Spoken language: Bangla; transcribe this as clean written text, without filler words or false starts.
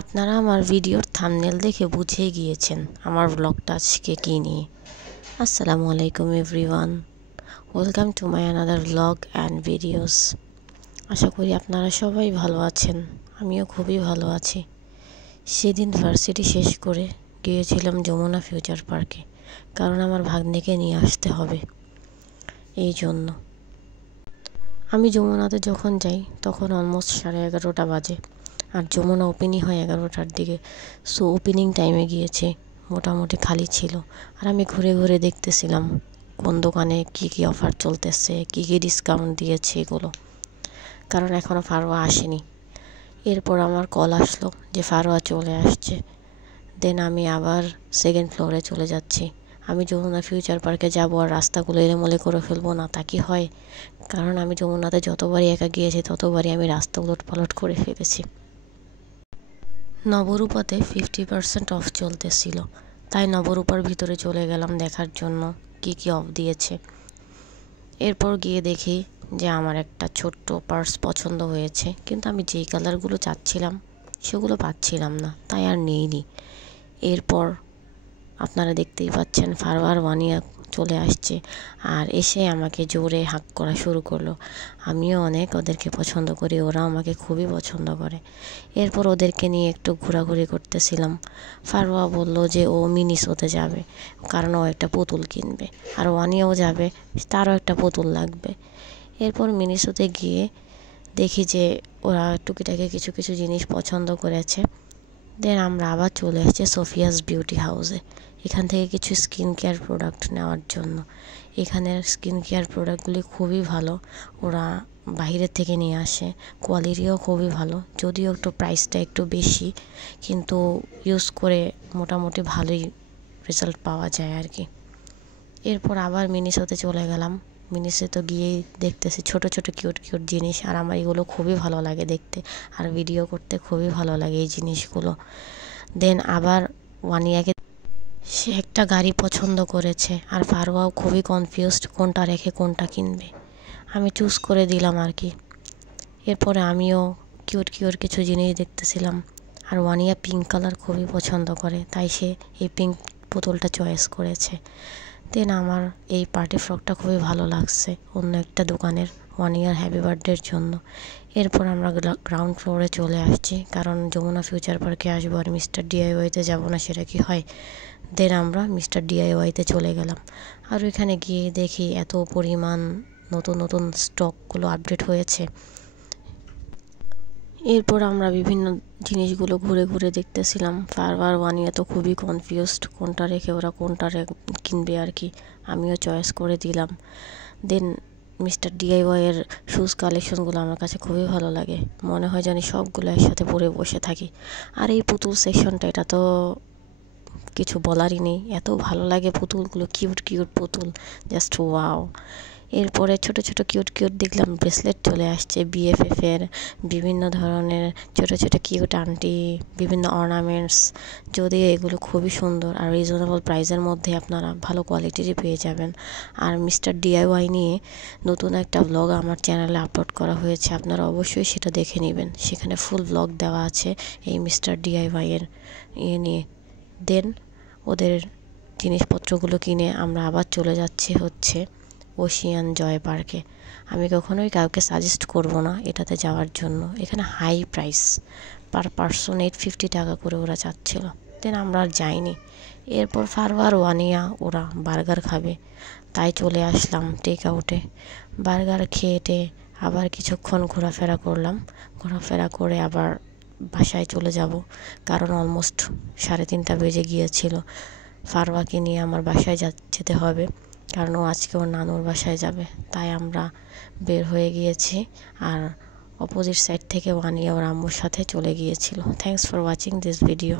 আপনারা আমার ভিডিওর থাম্বনেল দেখে বুঝেই গিয়েছেন আমার ব্লগটা আজকে কী নিয়ে। আসসালামু আলাইকুম everyone, welcome to my another blog and videos. আশা করি আপনারা সবাই ভালো আছেন, আমিও খুবই ভালো আছি। সেদিন ভার্সিটি শেষ করে গিয়েছিলাম যমুনা ফিউচার পার্কে, কারণ আমার ভাগ্নেকে নিয়ে আসতে হবে। এই জন্য আমি যমুনাতে যখন যাই তখন অলমোস্ট 11:30 বাজে, আর যমুনা ওপেনই হয় 11টার দিকে। সো ওপেনিং টাইমে গিয়েছে, মোটামুটি খালি ছিল। আর আমি ঘুরে ঘুরে দেখতেছিলাম কোন দোকানে কী কী অফার চলতেছে, কী কী ডিসকাউন্ট দিয়েছে এগুলো, কারণ এখনও ফারোয়া আসেনি। এরপর আমার কল আসলো যে ফারোয়া চলে আসছে। দেন আমি আবার সেকেন্ড ফ্লোরে চলে যাচ্ছি। আমি যমুনা ফিউচার পার্কে যাবো আর রাস্তাগুলো এলোমেলো করে ফেলবো না, তা কি হয়? কারণ আমি যমুনাতে যতবারই একা গিয়েছি ততবারই আমি রাস্তা উলটপালট করে ফেলেছি। নবরূপাতে 50% অফ চলতেছিল, তাই নবরূপার ভিতরে চলে গেলাম দেখার জন্য কী কী অফ দিয়েছে। এরপর গিয়ে দেখি যে আমার একটা ছোট্ট পার্স পছন্দ হয়েছে, কিন্তু আমি যেই কালারগুলো চাচ্ছিলাম সেগুলো পাচ্ছিলাম না, তাই আর নিইনি। এরপর আপনারা দেখতেই পাচ্ছেন ফারওয়ার ওয়ানিয়া চলে আসছে, আর এসে আমাকে জোরে হাঁক করা শুরু করলো। আমিও অনেক ওদেরকে পছন্দ করি, ওরাও আমাকে খুবই পছন্দ করে। এরপর ওদেরকে নিয়ে একটু ঘোরাঘুরি করতেছিলাম। ফারওয়া বলল যে ও মিনিসোতে যাবে, কারণ ও একটা পুতুল কিনবে, আর ওয়ানিয়াও যাবে, তারও একটা পুতুল লাগবে। এরপর মিনিসোতে গিয়ে দেখি যে ওরা টুকিটাকি কিছু কিছু জিনিস পছন্দ করেছে। দেন আমরা আবার চলে এসেছি সোফিয়াস বিউটি হাউসে, এখান থেকে কিছু স্কিন কেয়ার প্রোডাক্ট নেওয়ার জন্য। এখানের স্কিন কেয়ার প্রোডাক্টগুলি খুবই ভালো, ওরা বাইরের থেকে নিয়ে আসে, কোয়ালিটিও খুবই ভালো, যদিও একটু প্রাইসটা একটু বেশি, কিন্তু ইউজ করে মোটামুটি ভালোই রেজাল্ট পাওয়া যায় আর কি। এরপর আবার মিনিসোতে চলে গেলাম। মিনিসোতে গিয়েই দেখতেছি ছোট ছোট কিউট কিউট জিনিস, আর আমার এগুলো খুবই ভালো লাগে দেখতে, আর ভিডিও করতে খুবই ভালো লাগে এই জিনিসগুলো। দেন আবার ওয়ানিয়াকে, সে একটা গাড়ি পছন্দ করেছে, আর ফারওয়াও খুবই কনফিউজড কোনটা রেখে কোনটা কিনবে। আমি চুজ করে দিলাম আর কি। এরপরে আমিও কিউট কিউট কিছু জিনিস দেখতেছিলাম, আর ওয়ানিয়া পিঙ্ক কালার খুবই পছন্দ করে, তাই সে এই পিঙ্ক পুতুলটা চয়েস করেছে। দেন আমার এই পার্টি ফ্রকটা খুবই ভালো লাগছে অন্য একটা দোকানের, ওয়ানিয়ার হ্যাপি বার্থডের জন্য। এরপর আমরা গ্রাউন্ড ফ্লোরে চলে আসছি, কারণ যমুনা ফিউচার পার্কে আসবো আর মিস্টার ডিআইওয়াইতে যাবো না, সেটা কি হয়? দেন আমরা মিস্টার ডিআইওয়াইতে চলে গেলাম, আর ওইখানে গিয়ে দেখি এত পরিমাণ নতুন নতুন স্টকগুলো আপডেট হয়েছে। এরপর আমরা বিভিন্ন জিনিসগুলো ঘুরে ঘুরে দেখতেছিলাম। ফারওয়ার ওয়ানিয়া তো খুবই কনফিউজড কোনটা রেখে ওরা কোনটা কিনবে আর কি। আমিও চয়েস করে দিলাম। দেন মিস্টার ডিআইওয়াইয়ের শুজ কালেকশনগুলো আমার কাছে খুবই ভালো লাগে, মনে হয় জানি সবগুলো একসাথে পরে বসে থাকি। আর এই পুতুল সেকশনটা, এটা তো কিছু বলারই নেই, এত ভালো লাগে পুতুলগুলো, কিউট কিউট পুতুল, জাস্ট ওয়াও। এরপরে ছোট ছোট কিউট কিউট দেখলাম ব্রেসলেট চলে আসছে বিএফএফের, বিভিন্ন ধরনের ছোট ছোট কিউট আন্টি, বিভিন্ন অর্নামেন্টস, যদিও এগুলো খুবই সুন্দর আর রিজনেবল প্রাইসের মধ্যে আপনারা ভালো কোয়ালিটিরই পেয়ে যাবেন। আর মিস্টার ডিআইওয়াই নিয়ে নতুন একটা ব্লগ আমার চ্যানেলে আপলোড করা হয়েছে, আপনারা অবশ্যই সেটা দেখে নেবেন, সেখানে ফুল ব্লগ দেওয়া আছে এই মিস্টার ডিআইওয়াইয়ের নিয়ে। দেন ওদের জিনিসপত্রগুলো কিনে আমরা আবার চলে যাচ্ছি হচ্ছে ওশিয়ান জয় পার্কে। আমি কখনোই কাউকে সাজেস্ট করব না এটাতে যাওয়ার জন্য, এখানে হাই প্রাইস, পার পারসন 850 টাকা করে ওরা চাচ্ছিল। দেন আমরা আর যাইনি। এরপর ফারওয়ার ওয়ানিয়া ওরা বার্গার খাবে, তাই চলে আসলাম টেক আউটে। বার্গার খেয়ে আবার কিছুক্ষণ ঘোরাফেরা করলাম, ঘোরাফেরা করে আবার বাসায় চলে যাব, কারণ অলমোস্ট 3:30 বেজে গিয়েছিল। ফারওয়াকে নিয়ে আমার বাসায় যেতে হবে, কারণ ও আজকে ওর নানুর বাসায় যাবে, তাই আমরা বের হয়ে গিয়েছি। আর অপোজিট সাইড থেকে ওয়ানিয়া ওর আম্মুর সাথে চলে গিয়েছিল। Thanks for watching this video.